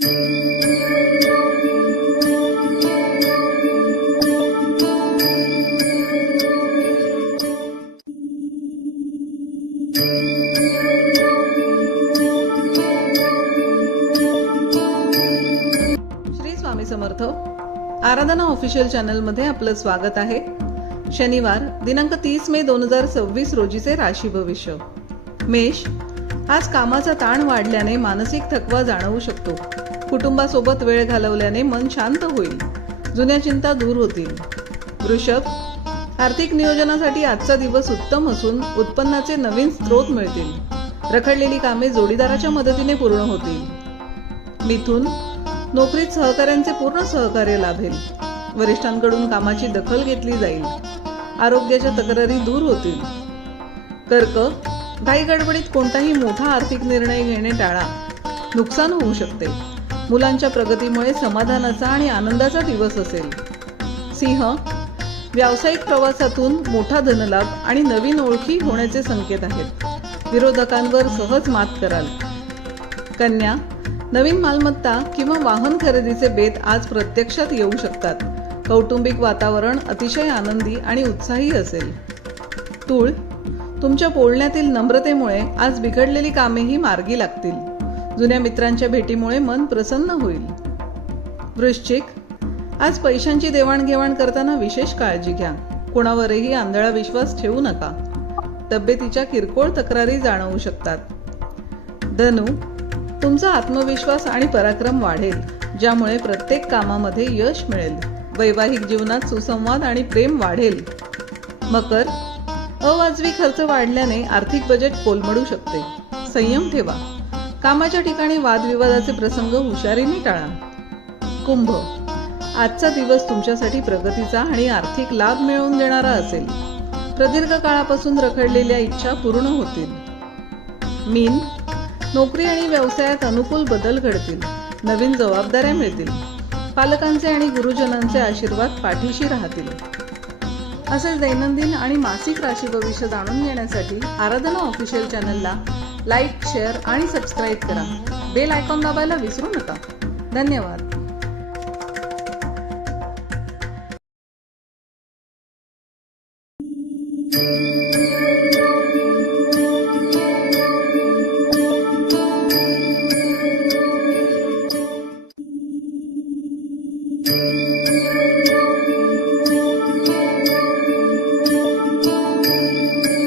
श्री स्वामी समर्थ आराधना official channel मध्ये आपलं स्वागत आहे। शनिवार दिनांक 30 मे 2026 रोजीचे राशी भविष्य। मेष, आज कामाचा ताण वाढल्याने मानसिक थकवा जाणवू शकतो। कुटुंबासोबत वेळ घालवल्याने मन शांत होईल, जुन्या चिंता दूर होतील। वृषभ, आर्थिक नियोजनासाठी आजचा दिवस उत्तम असून उत्पन्नाचे नवीन स्रोत मिळतील। रखडलेली कामे जोडीदाराच्या मदतीने पूर्ण होतील। मिथुन, नोकरीत सहकाऱ्यांचे पूर्ण सहकार्य लाभेल। वरिष्ठांकडून कामाची दखल घेतली जाईल। आरोग्याच्या तक्रारी दूर होतील। कर्क, घाई गडबडीत कोणताही मोठा आर्थिक निर्णय घेणे टाळा, नुकसान होऊ शकते। मुलांच्या प्रगतीमुळे समाधानाचा आणि आनंदाचा दिवस असेल। सिंह, व्यावसायिक प्रवासातून मोठा धनलाभ आणि नवीन ओळखी होण्याचे संकेत आहेत। विरोधकांवर सहज मात कराल। कन्या, नवीन मालमत्ता किंवा वाहन खरेदीचे बेत आज प्रत्यक्षात येऊ शकतात। कौटुंबिक वातावरण अतिशय आनंदी आणि उत्साही असेल। तूळ, तुमच्या बोलण्यातील नम्रतेमुळे आज बिघडलेली कामेही मार्गी लागतील। जुन्या मित्रांच्या भेटीमुळे मन प्रसन्न होईल। वृश्चिक, आज पैशांची देवाणघेवाण करताना विशेष काळजी घ्या। कोणावरही आंधळा विश्वास ठेवू नका। तब्येतीच्या किरकोळ तक्रारी जाणवू शकतात। धनु, तुमचा आत्मविश्वास आणि पराक्रम वाढेल, ज्यामुळे प्रत्येक कामामध्ये यश मिळेल। वैवाहिक जीवनात सुसंवाद आणि प्रेम वाढेल। मकर, अवाजवी खर्च वाढल्याने आर्थिक बजेट कोलमडू शकते। संयम ठेवा। कामाच्या ठिकाणी वादविवादाचे प्रसंग हुशारीने टाळा। कुंभ, आजचा दिवस तुमच्यासाठी प्रगतीचा आणि आर्थिक लाभ मिळवून देणारा असेल। प्रदीर्घ काळापासून रखडलेल्या इच्छा पूर्ण होतील। मीन, नोकरी आणि व्यवसायात अनुकूल बदल घडतील। नवीन जबाबदाऱ्या मिळतील। पालकांचे आणि गुरुजनांचे आशीर्वाद पाठीशी राहतील। असे दैनंदिन आणि मासिक राशी भविष्य जाणून घेण्यासाठी आराधना ऑफिशियल चॅनलला लाईक, शेअर आणि सबस्क्राईब करा। बेल आयकॉन दाबायला विसरू नका। धन्यवाद।